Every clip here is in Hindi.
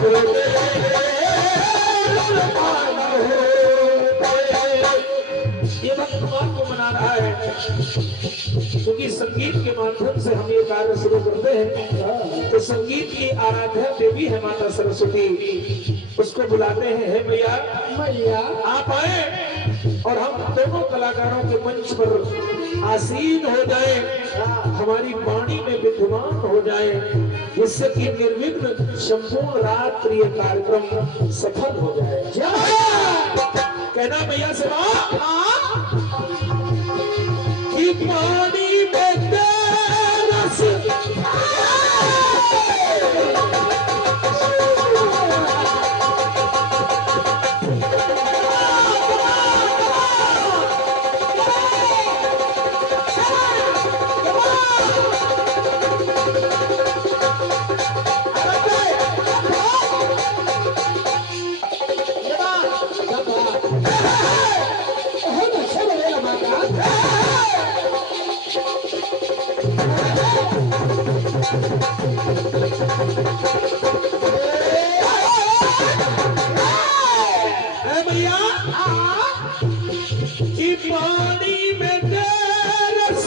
ये भगवान को मना रहा है, क्योंकि संगीत के माध्यम से हम ये कार्य शुरू करते हैं। तो संगीत की आराध्या देवी है माता सरस्वती, उसको बुलाते हैं, हे मैया मैया आप आए और हम दोनों कलाकारों के मंच पर आसीन हो जाए, हमारी वाणी में विद्यमान हो जाए, जिससे कि निर्विघ्न संपूर्ण रात्रि ये कार्यक्रम सफल हो जाए। कहना मैया से कि पानी में रस कि पानी में रस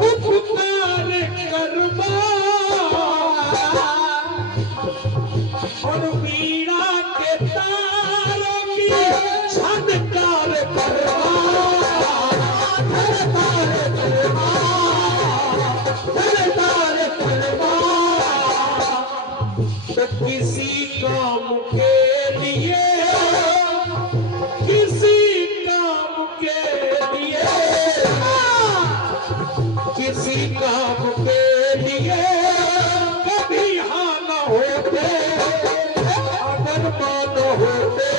उपकार कर्मा और वीणा के तारों की छनकार तो किसी काम के लिए किसी काम के लिए कभी हाँ न होते, अगर मान होते,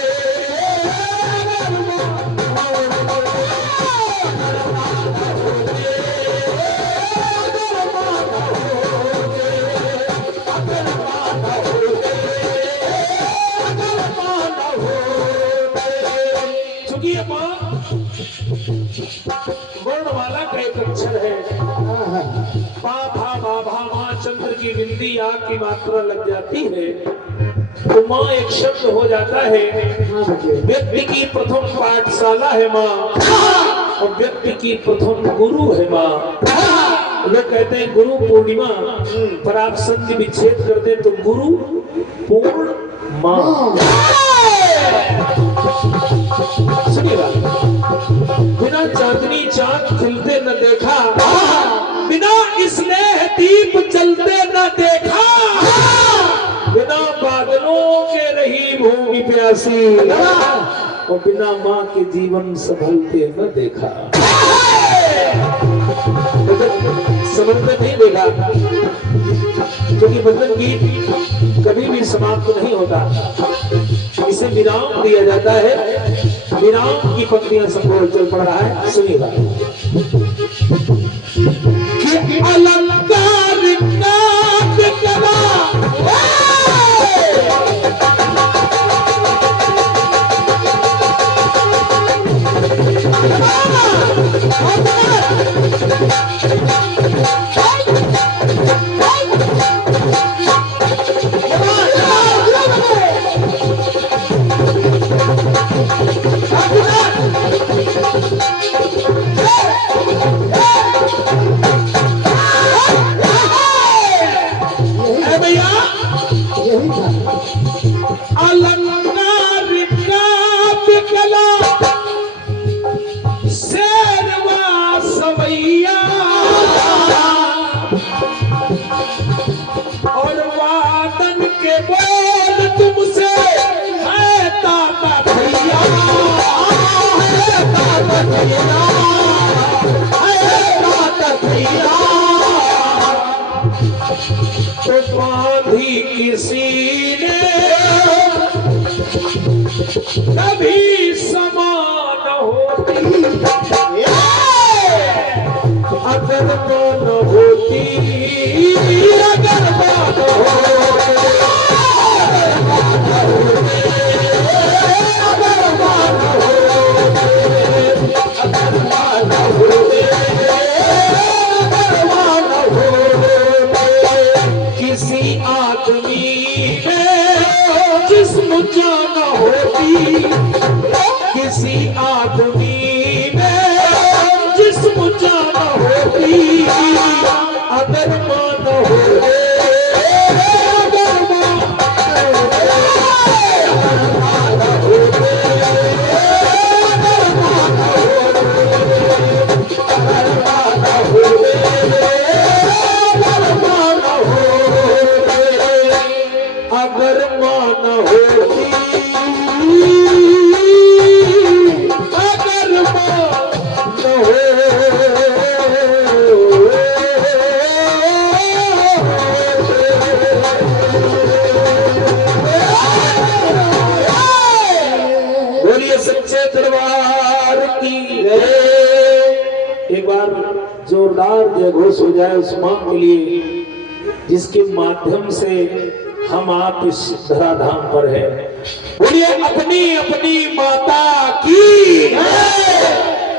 चूंकि वर्णमाला का एक अक्षर है, पा भा बा भा मां चंद्र की बिंदी आ की मात्रा लग जाती है तो मां एक शब्द हो जाता है। व्यक्ति की प्रथम पाठशाला है मां और व्यक्ति की प्रथम गुरु है मां। लोग कहते हैं गुरु पूर्णिमा पर आप संधि विच्छेद कर दें तो गुरु पूर्ण मां। सुनिएगा, बिना चांदनी चांद खिलते न देखा, बिना स्नेह दीप जलते न देखा, बिना बादलों के रही भूमि प्यासी और बिना माँ के जीवन संभलते न देखा। संभलते नहीं देखा, क्योंकि बंधन गीत कभी भी समाप्त नहीं होता, इसे विराम दिया जाता है। विराम की पंक्तियां संपूर्ण चल पड़ रहा है, सुनिएगा। अलंकार बांधी किसी ने कभी समान होती, अगर मान होती, अगर मान किसी आदमी जय घोष हो जाए उस मां के लिए जिसके माध्यम से हम आप इस धराधाम पर है। बोलिए अपनी अपनी माता की।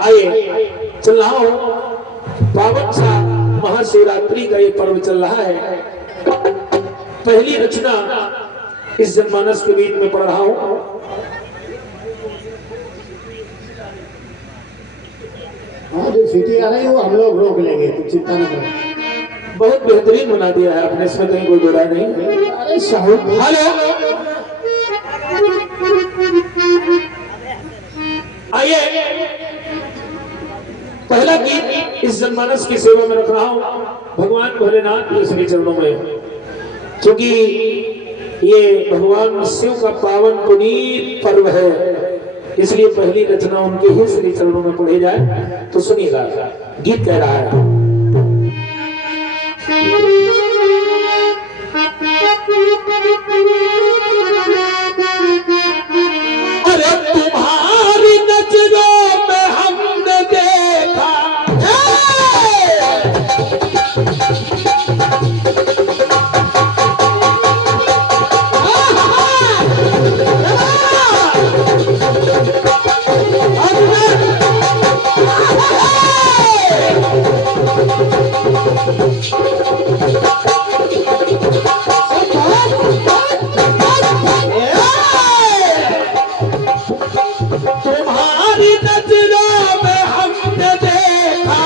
आइए चल रहा हूं, पावन सा महाशिवरात्रि का ये पर्व चल रहा है। पहली रचना इस जनमानस के बीच में पढ़ रहा हूं। हाँ, जो सीटी आ रही है वो हम लोग रोक लेंगे, तो चिंता न करो। बहुत बेहतरीन बना दिया है आपने, इसमें कहीं कोई बुराई नहीं। अरे साहब, हेलो, आइए पहला गीत इस जनमानस की सेवा में रख रहा हूं भगवान भोलेनाथ के श्री चरणों में, क्योंकि ये भगवान शिव का पावन पुनीत पर्व है, इसलिए पहली रचना उनके ही श्री चरणों में पढ़ी जाए। तो सुनिएगा, गीत कह रहा है। अरे तुम्हारी नजरों में हमने देखा तुम्हारी नजरों में हमने देखा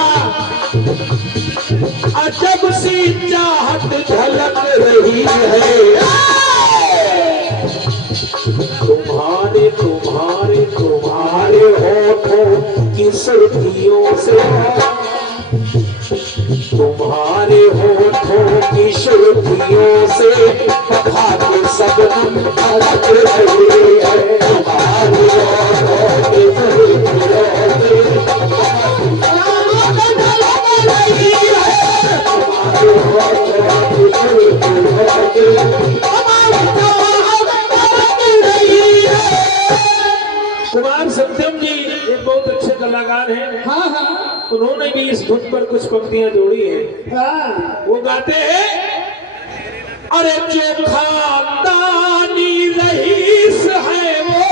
अजब सी चाहत झलक रही है। तुम्हारे तुम्हारे तुम्हारे होठों की सुर्खियों से, तुम्हारे होठों की सुर्खियों से खाके सब अलग रही है। तुम्हारे होठों की सुर्खियों से कुमार सत्यम जी एक बहुत अच्छे कलाकार हैं। हाँ हाँ उन्होंने भी इस धुन पर कुछ पंक्तियां जोड़ी हैं। हाँ, वो गाते हैं, अरे जो खानदानी रईस है वो,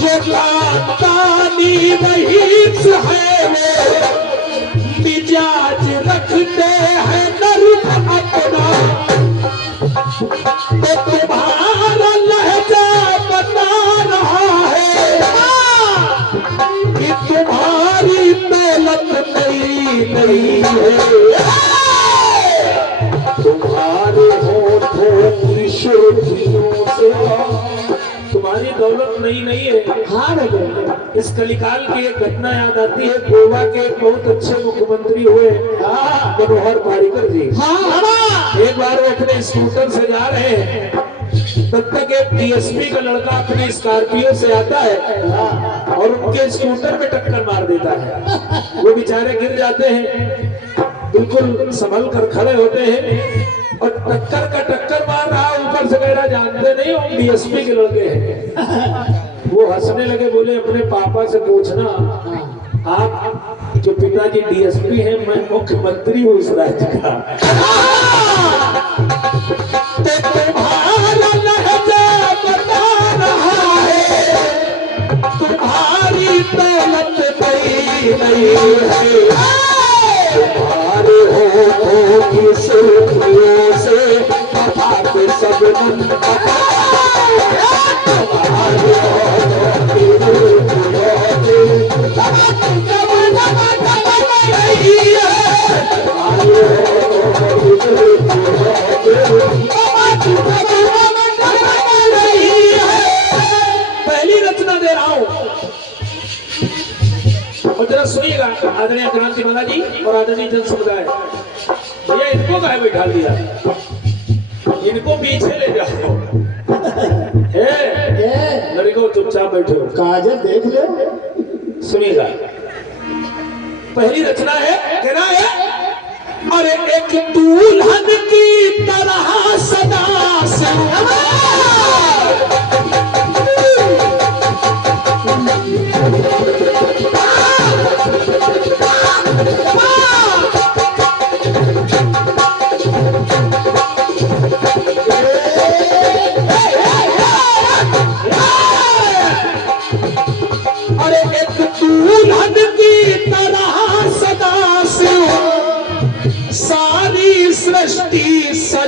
जो खानदानी रईस है वो, मिजाज रखते हैं नर्म अपना, तो तुम्हारा लहजा बता रहा है कि तुम्हारी दौलत नहीं है। तुम्हारे होठों की सुर्खियों से, तुम्हारी दौलत नहीं है। हाँ रे, इस कलिकाल की एक घटना याद आती है। गोवा के एक बहुत अच्छे मुख्यमंत्री हुए मनोहर पारिकर जी। एक बार वो अपने स्कूटर से जा रहे हैं, तब तक एक डीएसपी का लड़का अपने स्कॉर्पियो से आता है और उनके स्कूटर में टक्कर मार देता है। वो बेचारे गिर जाते हैं, बिल्कुल संभल कर खड़े होते हैं और टक्कर मार रहा, ऊपर से कह रहा जानते नहीं हो डीएसपी के लड़के हैं। वो हंसने लगे, बोले अपने पापा से पूछना, आप जो पिताजी डीएसपी हैं, मैं मुख्यमंत्री हूँ इस राज्य का। तुम्हारा लहजा बता रहा है तुम्हारी दौलत नहीं है। तुम्हारे होठों की सुर्खियों से खाके सब तुम्हारे होठों की सुर्खियों से पहली रचना दे रहा हूं और जरा सुनिएगा। आदरणीय क्रांति माला जी और आदरणीय जन समुदाय, भैया इनको काहे बैठा दिया, इनको पीछे ले जाओ। लड़को चुपचाप बैठो, काजल देख ले। सुनिएगा। पहली रचना है, कहना है, अरे एक दुल्हन की तरह सदा से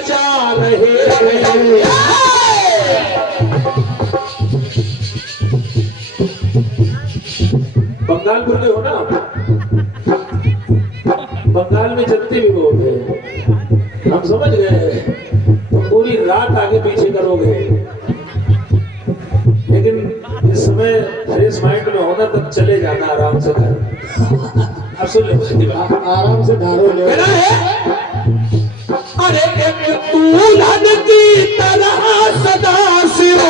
सजा रहे हैं। बंगालपुर के हो ना आप? बंगाल में जनते भी बहुत है, हम समझ गए। तो पूरी रात आगे पीछे करोगे, लेकिन इस समय फ्रेश माइंड में होना तब चले जाना आराम से घर। अब सुन ले आराम से ढारो ले। कहना है, अरे एक दुल्हन की तरह सदा शिव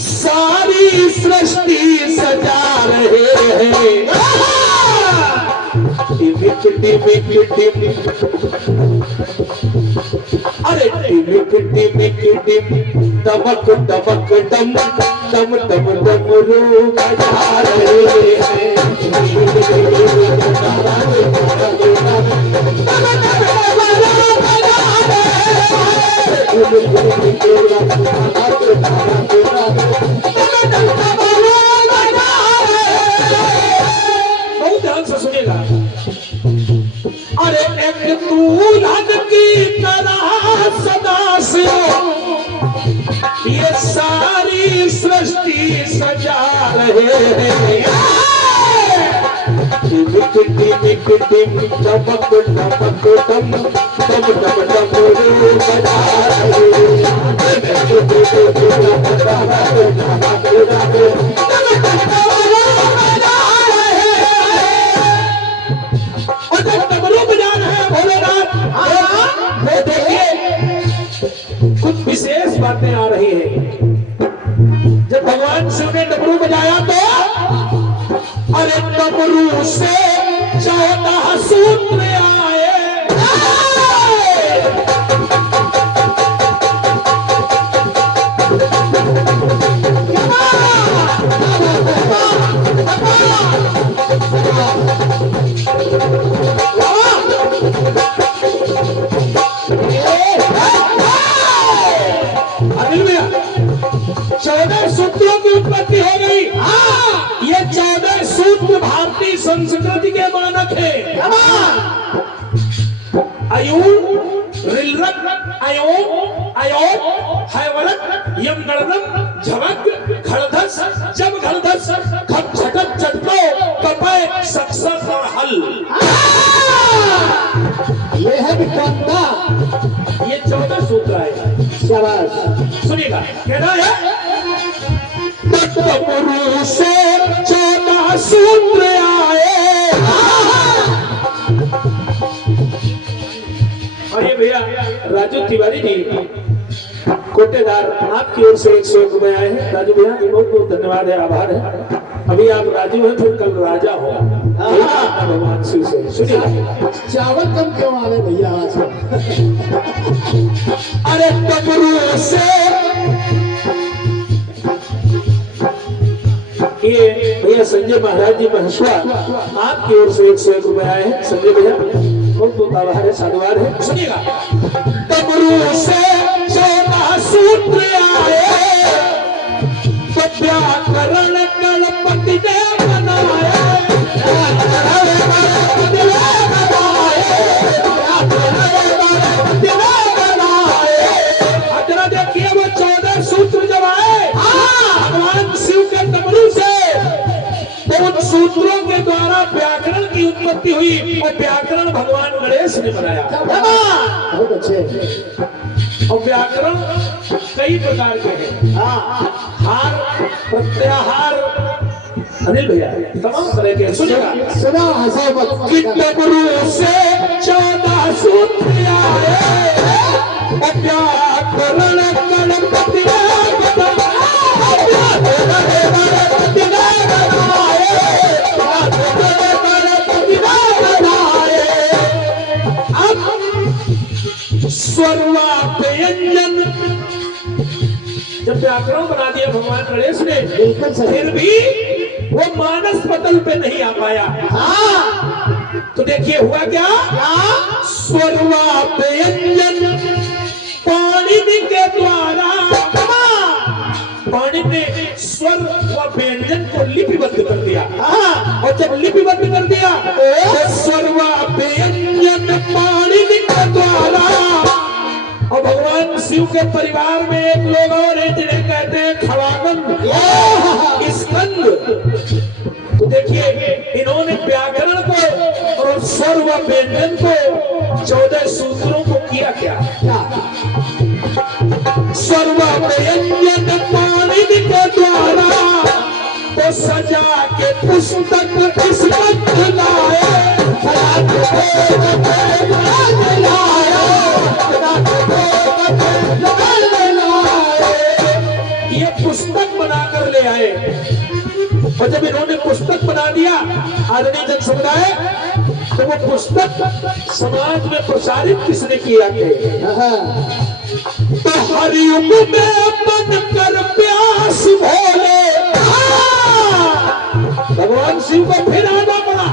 सारी सृष्टि सजा रहे हैं। टिमिक टिमिक टिमिक, अरे टिमिक टिमिक टिम, दमक दमक डम डम डम डमरू बजा रहे हैं। बहुत ध्यान से सुनिएगा। अरे एक दुल्हन की तरह सदा से ये सारी सृष्टि सजा रहे हैं। टिमिक टिमिक टिम, दमक दमक डम डम डम डमरू बजा रहे हैं। कुछ विशेष बातें आ रही है। जब भगवान शिव ने डमरू बजाया तो अरे डमरू से 14 सूत्र आए। अनिल भैया, 14 सूत्रों की उत्पत्ति हो गई। ये 14 सूत्र भारतीय संस्कृति के मानक है। अयूर, रिलरक, अयोम, अयोम, हैवरक, यम गर्दम, झमक, खड़धस, जब घड़धस, खप छटक चटको, कपय, सक्सर और हल। ये है विक्रमता। ये 14 सूत्र है। शाबाश। सुनिएगा, कहना है डमरू से 14 सूत्र आए। और ये भैया राजू तिवारी जी कोटेदार, आपकी ओर से 101 रुपए आए हैं। राजू भैया बहुत बहुत धन्यवाद है, आभार है। अभी आप राजू हैं, फिर कल राजा हो भगवान शिव से। सुनिएगा, चावल कम क्यों आ रहे भैया आज? अरे डमरू से ये भैया संजय महाराज जी महसुआ, आपकी ओर से 101 रुपए आए हैं। संजय भैया बहुत बहुत आभार है, साधुवाद है। सुनिएगा, डमरू से 14 सूत्र आए, व्याकरण गणपति ने बनाए। जरा देखिए, वो 14 सूत्र जब आए भगवान शिव के डमरू से, तो उन सूत्रों के द्वारा व्याकरण की उत्पत्ति हुई। और व्याकरण भगवान गणेश ने बनाया। बहुत अच्छे। और व्याकरण कई प्रकार के हैं। हार, प्रत्याहार, अनिल भैया तमाम तरह के। सुनिएगा, सुना हंसा मत। डमरू से 14 सूत्र आए, व्याकरण गणपति ने स्वरवा व्यंजन। जब व्याकरण बना दिया भगवान गणेश ने, फिर भी वो मानस पटल पे नहीं आ पाया। तो देखिए हुआ क्या? स्वरवा व्यंजन पाणिनि के द्वारा, पाणिनि ने स्वर व व्यंजन को लिपिबद्ध कर दिया। और जब लिपिबद्ध कर दिया तो स्वरवा व्यंजन पाणिनि के द्वारा, के परिवार में एक लोग और हैं जिन्हें कहते हैं खड़ानंद, स्कंद। तो देखिए इन्होंने व्याकरण को और स्वर व व्यंजन को 14 सूत्रों को किया क्या? सर्व व्यंजन पाणिनि के द्वारा तो सजा के पुस्तक किस्मत लाए। ये पुस्तक बनाकर ले आए और जब इन्होंने पुस्तक बना दिया आदरणीय जन समुदाय, तो वो पुस्तक समाज में प्रसारित किसने किया? तो हर युग में बन कर प्यास भोले, भगवान शिव को फिर आना पड़ा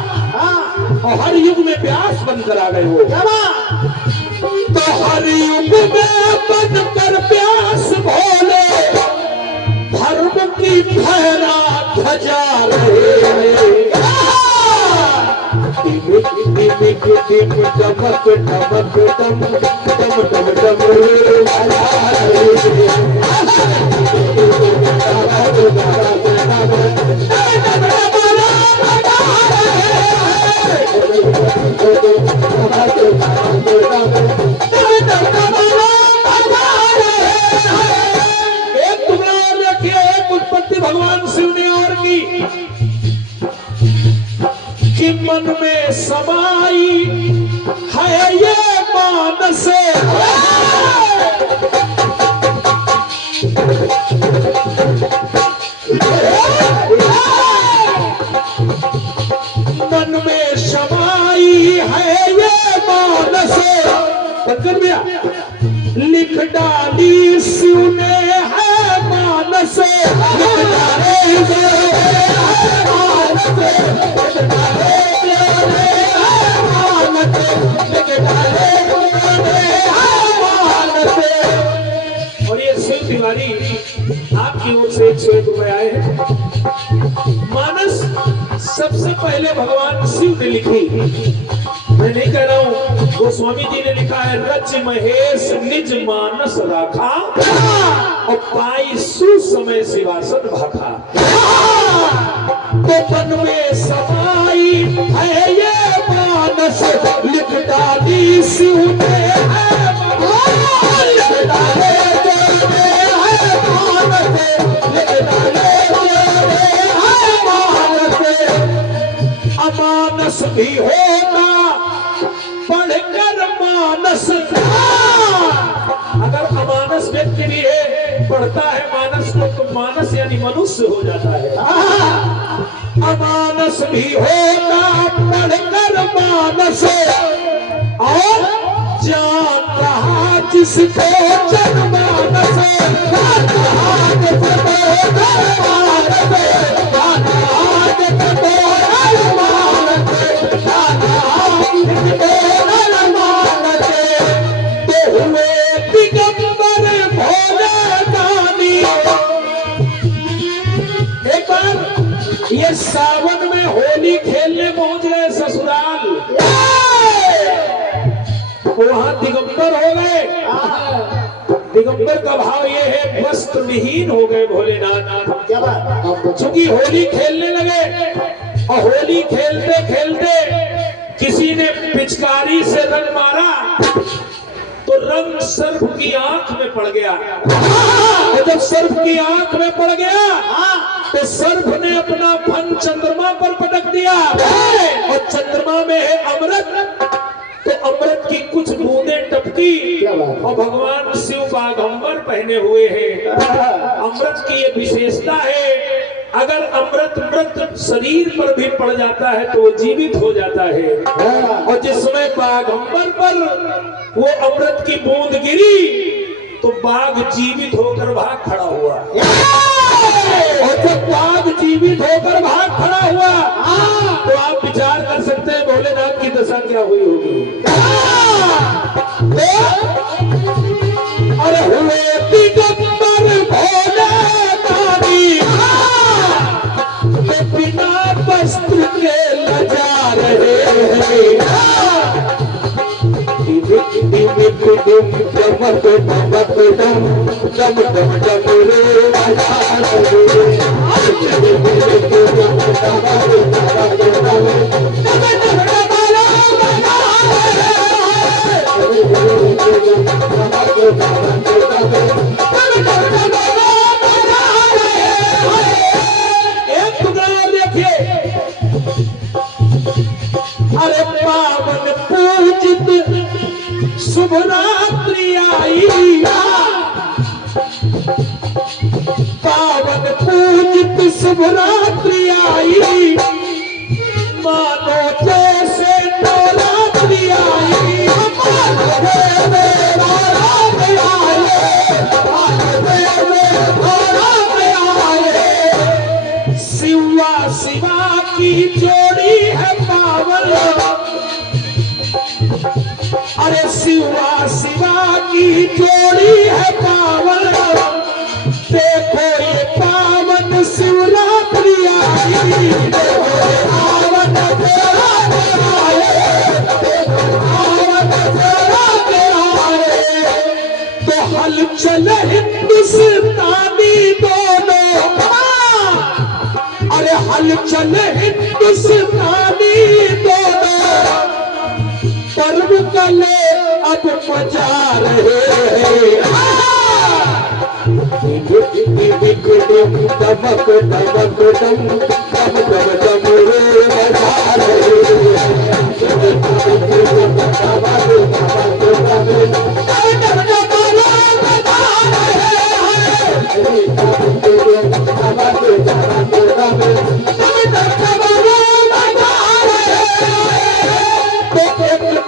और हर युग में प्यास बनकर आ गए वो। तो हर युग में बन कर प्यास भोले, धर्म की फहरा ध्वजा रहे। डमक डमक डम डम डम डम एक टुकड़ा और रखिए, एक उत्पत्ति भगवान शिव ने और की कि मन में समाई है ये मानस, मन में समाई है ये मानस, लिख डाली शिव ने है मानस, और ये शिव तिवारी आपकी ओर से 101 रुपए आए हैं। मानस सबसे पहले भगवान शिव ने लिखी, मैं नहीं कह रहा हूँ, गोस्वामी जी ने लिखा है रच महेश निज मानस राखा और पाई सुसमय शिवासन भाखा। तो मन में समाई है ये मानस, लिख डाली शिव ने है अमानस भी होगा पढ़कर मानस। अगर अमानस व्यक्ति भी है, पढ़ता है मानस को, तो मानस यानी मनुष्य हो जाता है। अमानस भी होगा पढ़कर मानस, और जान रहा जिसको जनमानस, ये सावन में होली खेलने पहुंच गए ससुराल, वहां दिगंबर हो गए। दिगंबर का भाव ये है वस्त्र विहीन हो गए भोलेनाथ। क्या बात? चूंकि होली खेलने लगे और होली खेलते खेलते किसी ने पिचकारी से रंग मारा तो रंग सर्प की आंख में पड़ गया। और जब सर्प की आंख में पड़ गया तो सर्प ने अपना फन चंद्रमा पर पटक दिया, और चंद्रमा में है अमृत, तो अमृत की कुछ बूंदें टपकी और भगवान शिव बाघंबर पहने हुए हैं। अमृत की ये विशेषता है, अगर अमृत मृत शरीर पर भी पड़ जाता है तो वो जीवित हो जाता है। और जिस समय बाघंबर पर वो अमृत की बूंद गिरी तो बाघ जीवित होकर भाग खड़ा हुआ। और जब बाघ जीवित होकर भाग खड़ा हुआ तो आप विचार कर सकते हैं भोलेनाथ की दशा क्या हुई होगी। अरे हुए दिगंबर भोलेनाथी, बिना वस्त्र के लजा रहे हैं। एक टुकड़ा और देखिए। अरे पावन पूजित शुभ रात्रि आई, पावन पूजित शुभ रात्रि आई, मानो जैसे नवरात्रि आई, मानो देवे नवरात्रि आए, मानो देवे नवरात्रि आए। शिवा शिवा की जोड़ी है पावन, अरे शिवा शिवा की जोड़ी है पावन, देखो ये पावन शिवरात्रि आई, देखो ये पावन शिवरात्रि आई, देखो पावन शिवरात्रि आई। तो हलचल हिंदुस्तानी दोनों, अरे हलचल हिंदुस्तानी दोनों, पर्व कले अब मचा रहे हैं। दमक दमक दम दम दम दम रे मचा रहे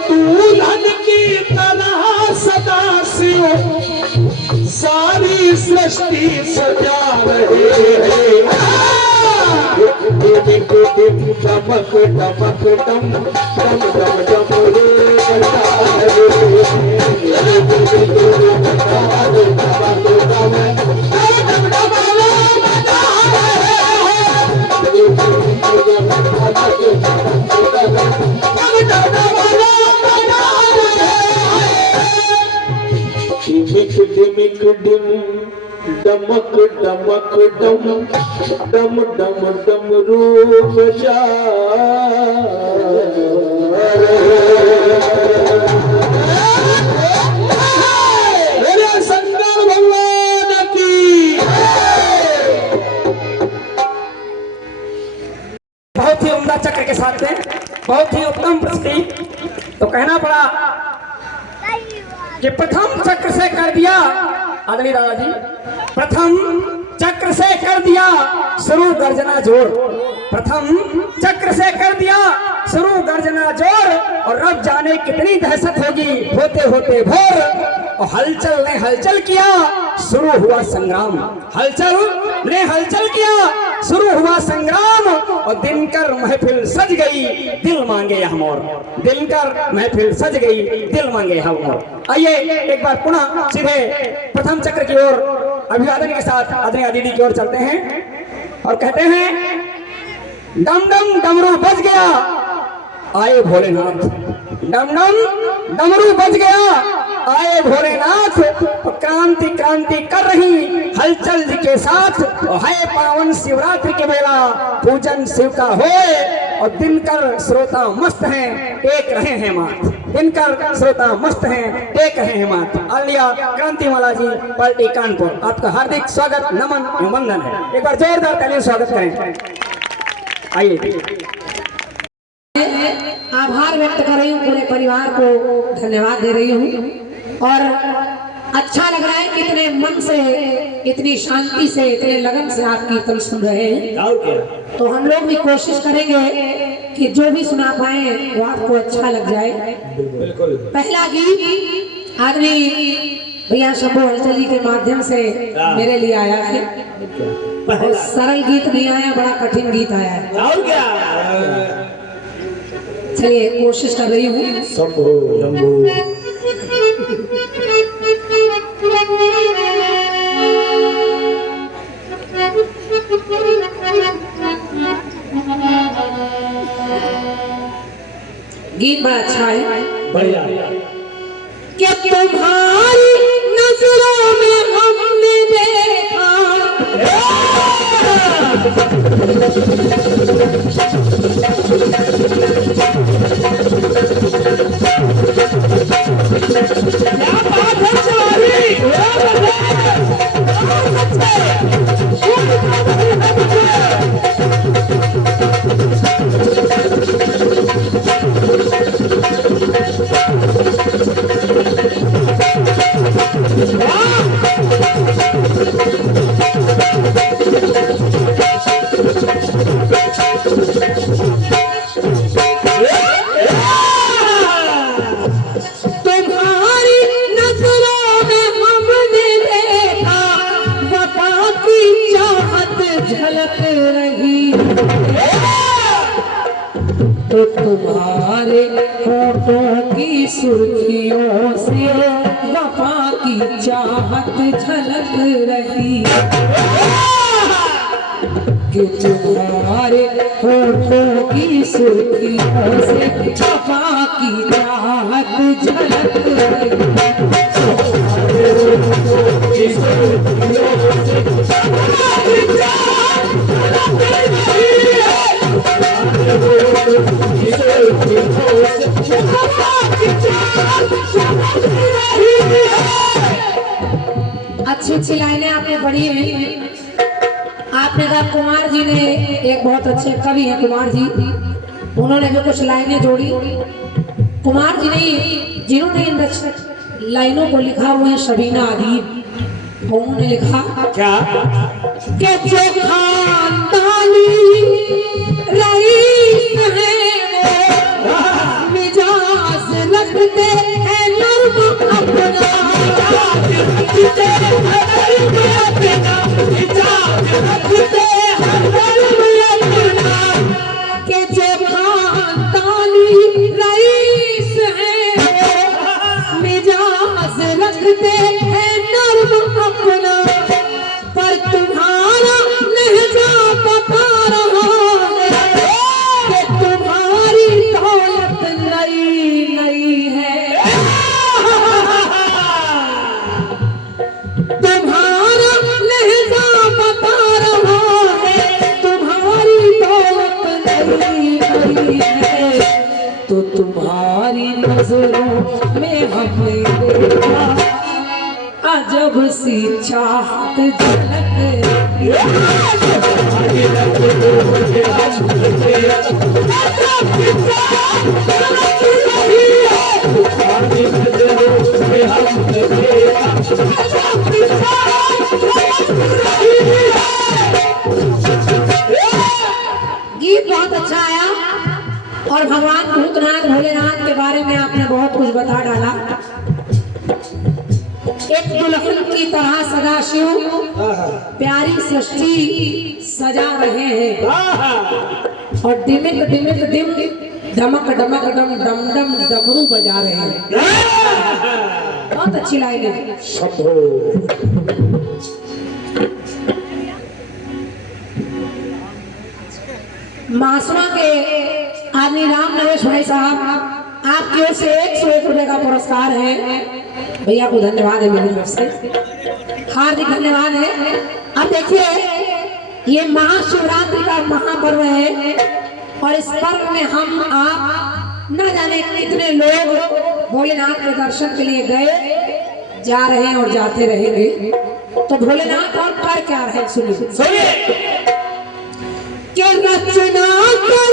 दुल्हन की तरह सदा शिव सारी सृष्टि सजा रहे हैं। दमक दमक दम दम दम दम रे डिमिक डिम डमक डमक डम डम डम डम रूप जा मेरे शंकर भगवान की। बहुत ही उम्दा चक्र के साथ में बहुत ही उत्तम प्रस्तुति। तो कहना पड़ा कि प्रथम चक्र से कर दिया आदमी दादाजी, प्रथम चक्र से कर दिया शुरू गर्जना जोर, प्रथम चक्र से कर दिया शुरू गर्जना जोर, और रब जाने कितनी दहशत होगी होते होते भोर। और हलचल ने हलचल किया शुरू हुआ संग्राम, हलचल ने हलचल किया शुरू हुआ संग्राम। और दिनकर महफिल सज गई दिल मांगे हम और, दिनकर महफिल सज गई दिल मांगे हम और। आइए एक बार पुनः सीधे प्रथम चक्र की ओर अभिवादन के साथ आदरणीय दीदी की ओर चलते हैं और कहते हैं डम डम डमरू बज गया आए भोलेनाथ, डम डम डमरू बज गया आए भोलेनाथ। क्रांति क्रांति कर रही हलचल जी के साथ, है पावन शिवरात्रि के बेला पूजन शिव का होए। और दिनकर श्रोता मस्त हैं टेक रहे हैं माथ, दिनकर श्रोता मस्त हैं टेक रहे हैं माथ। आलिया क्रांतिमाला जी पार्टी कानपुर, आपका हार्दिक स्वागत नमन एवं वंदन है। एक बार जोरदार तालियों स्वागत करें। आइए आभार व्यक्त कर रही हूँ, पूरे परिवार को धन्यवाद दे रही हूँ। और अच्छा लग रहा है कितने मन से, इतनी शांति से, इतने लगन से आप कीर्तन सुन रहे हैं। तो हम लोग भी कोशिश करेंगे कि जो भी सुना पाए वो आपको अच्छा लग जाए। पहला गीत आदमी भैया शंभू हलचल जी के माध्यम से मेरे लिए आया है। बहुत सरल गीत नहीं आया, बड़ा कठिन गीत आया है। और क्या चलिए कोशिश कर रही हूँ। शंभू शंभू गीत बड़ा अच्छा है। बढ़िया। कि तुम्हारी नजरों में हमने देखा तुम्हारी नजरों में हमने देखा वफा की चाहत झलक रही तो तुम्हारे होठों की सुर्खियों से वफा की चाहत झलक रही कि तुम्हारे होठों की सुर्खियों से वफा की चाहत झलक रही अच्छी अच्छी लाइनें आपने पढ़ी हैं। आपने कहा कुमार जी ने, एक बहुत अच्छे कवि हैं कुमार जी, उन्होंने भी कुछ लाइनें जोड़ी। कुमार जी ने जिन्होंने इन लाइनों को लिखा हुआ है शबीना अदीब, उन्होंने लिखा क्या कि जो खानदानी रईस है वो मिजाज रखते हैं नर्म अपना, रखते हैं नर्म अपना, मिजाज रखते हैं नर्म अपना, कि जो खानदानी रईस है वो मिजाज रखते हैं नर्म अपना, पर तुम्हारा लहजा बता रहा है कि तुम्हारी दौलत नई नई है, तुम्हारा लहजा बता रहा है तुम्हारी दौलत नई नई है, तो तुम्हारी नजरों में हमने देखा अजब सी चाहत झलक रही। गीत बहुत अच्छा आया और भगवान भूतनाथ भोलेनाथ के बारे में आपने बहुत कुछ बता डाला। एक दुल्हन की तरह सदाशिव प्यारी सृष्टि सजा रहे हैं और डिमिक डिमिक डिम धमक डमक डम डम डम डमरू बजा रहे हैं। बहुत अच्छी लाइन है। मासवा के आदमी राम नरेश भाई साहब, आपकी ओर से 101 रुपए का पुरस्कार है। भैया को धन्यवाद है मेरी तरफ से, हार्दिक धन्यवाद है। अब देखिए ये महाशिवरात्रि का महापर्व है और इस पर्व में हम आप न जाने कितने लोग भोलेनाथ के दर्शन के लिए गए, जा रहे हैं और जाते रहेंगे। तो भोलेनाथ और कर क्या रहे सुनिए। के रचना कर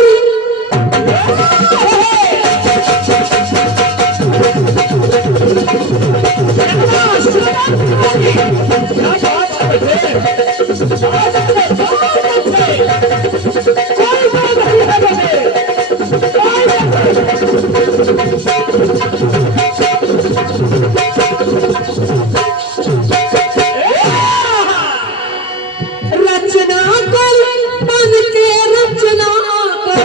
रचना कर मन के रचना कर,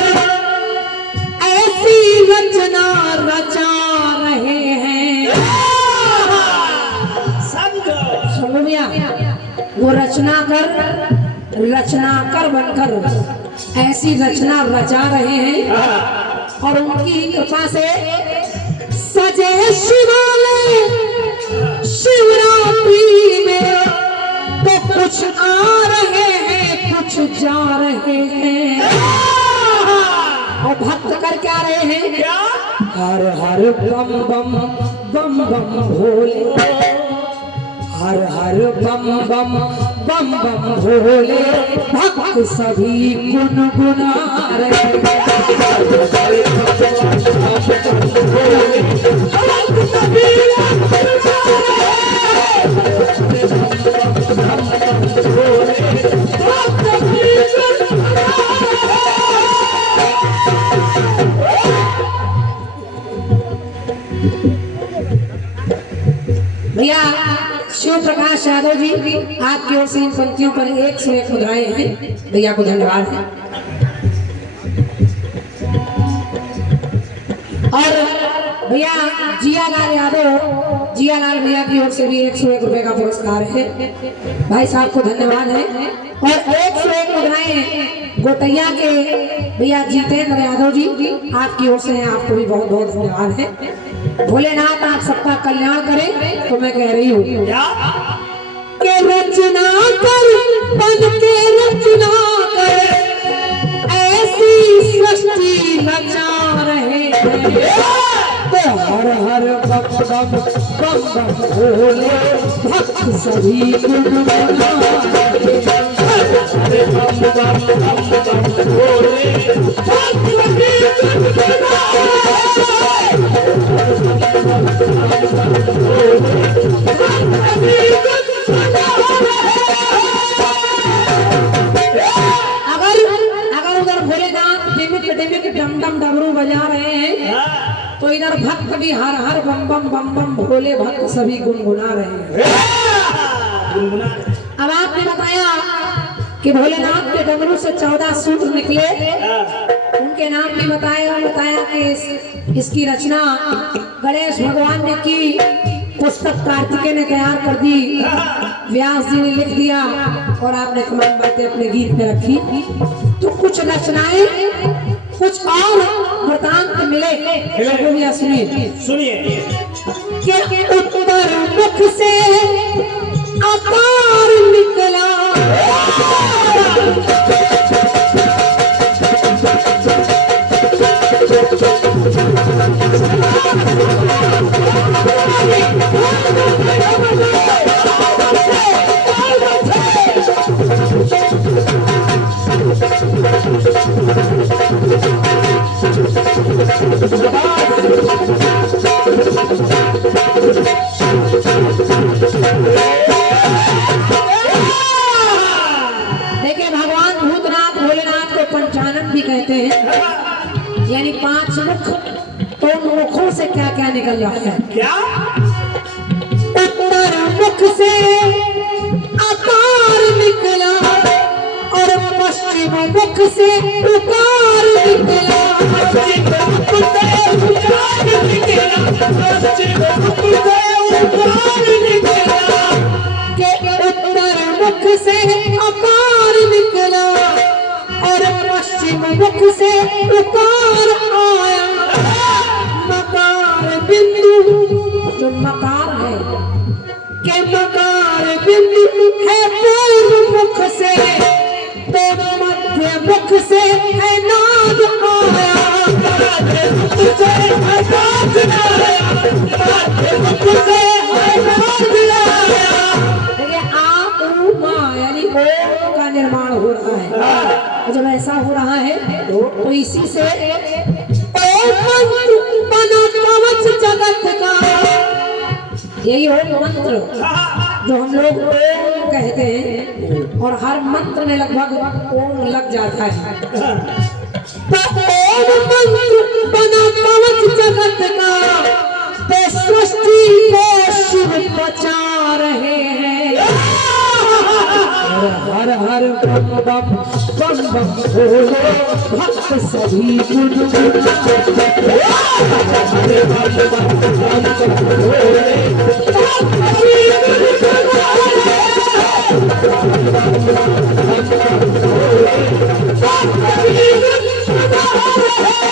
ऐसी रचना रचा रहे हैं। समझ गया? वो रचनाकर बनकर ऐसी रचना रचा रहे हैं और उनकी कृपा से सजे शिवालय शिवरात्रि में, तो कुछ आ रहे हैं कुछ जा रहे हैं। और भक्त कर क्या रहे हैं? हर हर बम बम बम बम भोले, हर हर बम बम बम बम भोले, भक्त सभी गुनगुना रहे हैं। भैया शिव प्रकाश यादव जी, आपकी ओर से इन पंक्तियों पर 101 मुद्राएं हैं। भैया को धन्यवाद है। और भैया जियालाल यादव, जियालाल भैया की ओर से भी 101 रुपए का पुरस्कार है। भाई साहब को धन्यवाद है। और 101 मुद्राएं गोटैया के भैया जितेंद्र यादव जी, आपकी ओर से आपको भी बहुत बहुत धन्यवाद है। भोलेनाथ आप सबका कल्याण करें। तो मैं कह रही हूँ कि रचना कर, बन के रचना कर, ऐसी सृष्टि रचा रहे हैं। तो हर हर बम बम बम बम भोले, भक्त सभी गुनगुना रहे हैं। हर बम बम बम बम भोले, भक्त सभी गुनगुना अगर उधर भोलेनाथ डिमिक डम डम डमरू बजा रहे हैं, तो इधर भक्त भी हर हर बम बम बम बम भोले, भक्त सभी गुनगुना रहे हैं। अब आपने बताया कि भोलेनाथ के डमरू से 14 सूत्र निकले, उनके नाम भी बताया कि इसकी रचना गणेश भगवान ने की, पुस्तक कार्तिकेय ने तैयार कर दी, व्यास जी ने लिख दिया, और आपने तमाम बातें अपने गीत में रखी। तो कुछ रचनाएं, कुछ और वृतांत मिले, भैया सुनिए। कि उत्तर मुख से आकार निकला, देखिए भगवान भूतनाथ भोलेनाथ को पंचानन भी कहते हैं, यानी 5 मुख। तो उन मुखों से क्या क्या निकल रहा है? क्या? उत्तर मुख से आकार निकला, और पश्चिम मुख से उकार निकला। उत्तर मुख से आकार निकला, और पश्चिम मुख से उकार आया। मकार बिंदु, जो मकार है, के मकार बिंदु है पूर्व मुख से, तो मध्य मुख से है नाद आया। देखिए आप यानी ओम का निर्माण हो रहा है। जब ऐसा हो रहा है तो इसी से ओम मंत्र बना कवच जगत का। यही ओम मंत्र जो हम लोग ओम कहते हैं, और हर मंत्र में लगभग ओम लग जाता है। तो ओम मंत्र बना कवच जगत का, तो सृष्टि को शिव बचा रहे हैं। हर हर बम बम बम बम भोले, भक्त सभी गुनगुना रहे हैं। हर बम बम बम बम भोले, भक्त सभी गुनगुना रहे हैं। बम बम भोले, भक्त सभी गुनगुना रहे हैं।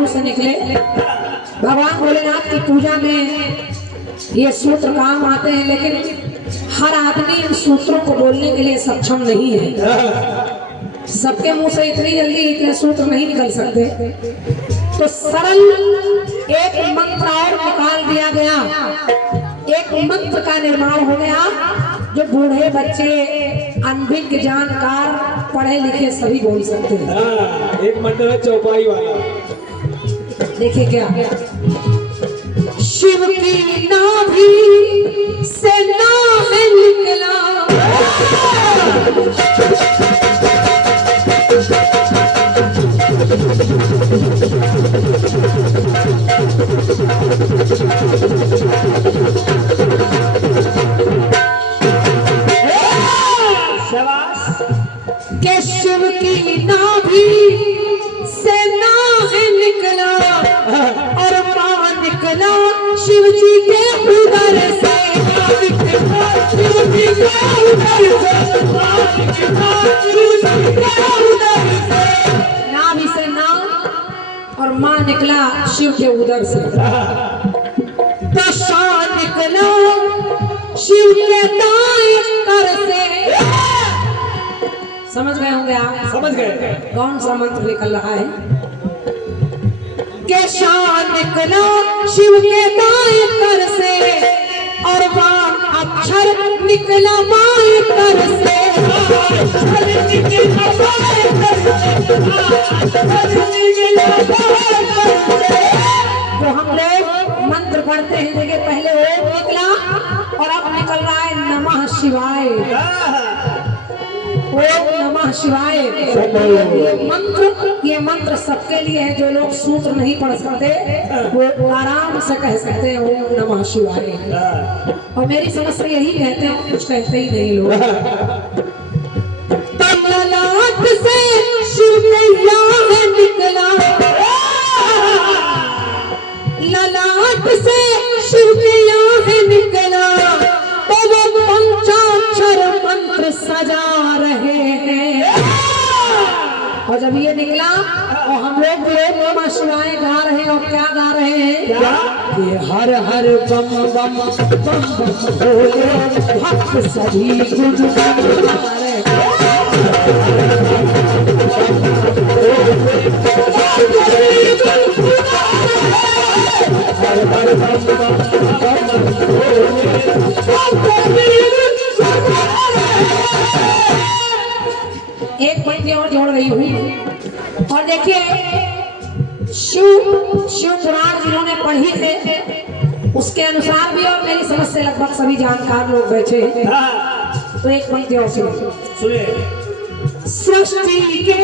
जटायु से निकले। भगवान भोलेनाथ की पूजा में ये सूत्र काम आते हैं, लेकिन हर आदमी इन सूत्रों को बोलने के लिए सक्षम नहीं है। सबके मुंह से इतनी जल्दी इतने सूत्र नहीं निकल सकते। तो सरल एक मंत्र और निकाल दिया गया, एक मंत्र का निर्माण हो गया जो बूढ़े बच्चे अनभिज्ञ जानकार पढ़े लिखे सभी बोल सकते हैं। एक मंत्र है चौपाई वाला। देखिए क्या, शिव की नाभि से नाम निकला, के शिव की नाभि से नाम निकला और मां निकला शिव जी के उदर से। शिव जी के उदर से, नाभि से नाम और मां निकला शिव के उदर से। दशा निकला शिव के दाएं कर से। समझ गए होंगे आप? समझ गए। कौन सा मंत्र निकल रहा है? के शान निकला शिव के दाएं कर से और वहाँ अक्षर निकला बाएं कर से। तो हम लोग मंत्र पढ़ते हैं, देखिए पहले ओम निकला और अब निकल रहा है नमः शिवाय। ओम नमः शिवाय। ये मंत्र सबके लिए है। जो लोग सूत्र नहीं पढ़ सकते वो आराम से कह सकते हैं ओम नमः शिवाय। और मेरी समझ से यही कहते हैं, कुछ कहते ही नहीं लोग। ललाट से शिव है निकला, ललाट से शिव है निकला, तो वो पंचाक्षर मंत्र सजा रहे हैं। और जब ये निकला और हम लोग नमः शिवाय गा रहे हैं, और क्या गा रहे हैं? कि हर हर बम बम बम बम भोले भक्त सभी गुजरारे। एक पंक्ति और जोड़ रही हूँ। और देखिए शिव पुराण जिन्होंने पढ़ी थे उसके अनुसार भी, और मेरी समझ से लगभग सभी जानकार लोग बैठे हैं। तो एक पंक्ति और सुनिए। सृष्टि के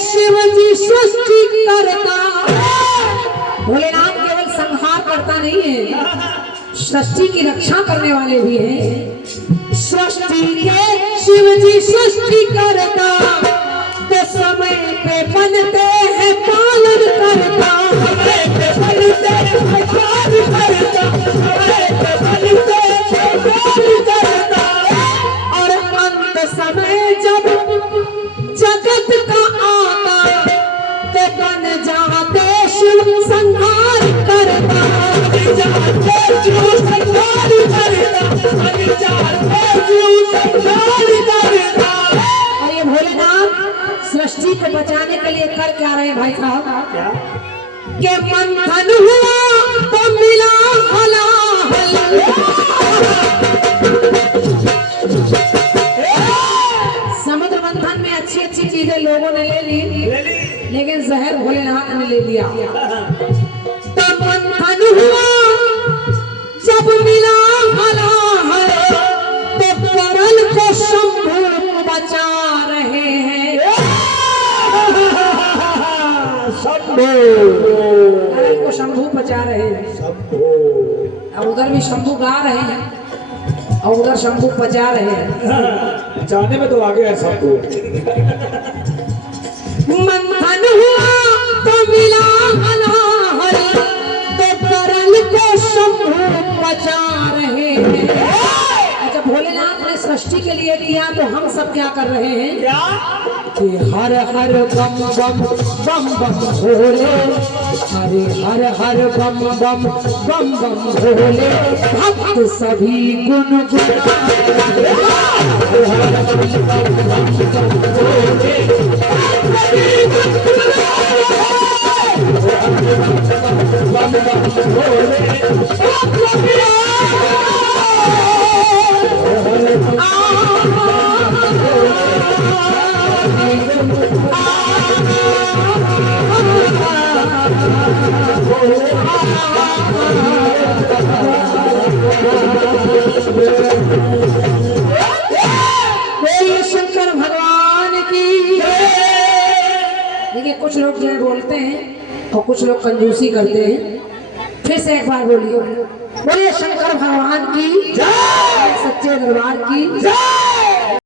शिव जी सृष्टि करता। भोलेनाथ केवल संहार करता नहीं है, सृष्टि की रक्षा करने वाले भी हैं। सृष्टि के शिव जी सृष्टि करता, तो समय पे बनते हैं पालन करता। समय पे बनते हैं पालन करता, समय पे बनते हैं पालन करता। और अंत समय जब जगत का आता, तो बन जाते शिव संहार करता। बन जाते शिव संहार करता, बन जाते शिव संहार करता। और ये भोलेनाथ सृष्टि को बचाने के लिए कर क्या रहे भाई साहब? के मंथन हुआ तो मिला हलाहल। समुद्र मंथन में अच्छी अच्छी चीजें लोगों ने ले ली, लेकिन जहर भोलेनाथ ने ले लिया। तब मंथन हुआ जब मिला हलाहल, तो करल को शंभू बचा रहे हैं। करल को शंभू बचा रहे हैं। अब उधर भी शंभू गा रहे हैं और उधर शंभू पचा रहे हैं। जाने में तो आगे है सबको। मंथन हुआ तो मिला अनाहर, तो तरल को शंभू पचा रहे हैं। अच्छा, भोलेनाथ ने सृष्टि के लिए किया तो हम सब क्या कर रहे हैं? क्या? कि हर हर बम बम बम बम भोले, हरे हर हर बम बम बम बम भोले, भक्त सभी गुनगुना बोलिए शंकर भगवान की। देखिए, कुछ लोग जो है बोलते हैं और कुछ लोग कंजूसी करते हैं। फिर से एक बार बोलिए, बोलिए शंकर भगवान की जय, सच्चे दरबार की जय।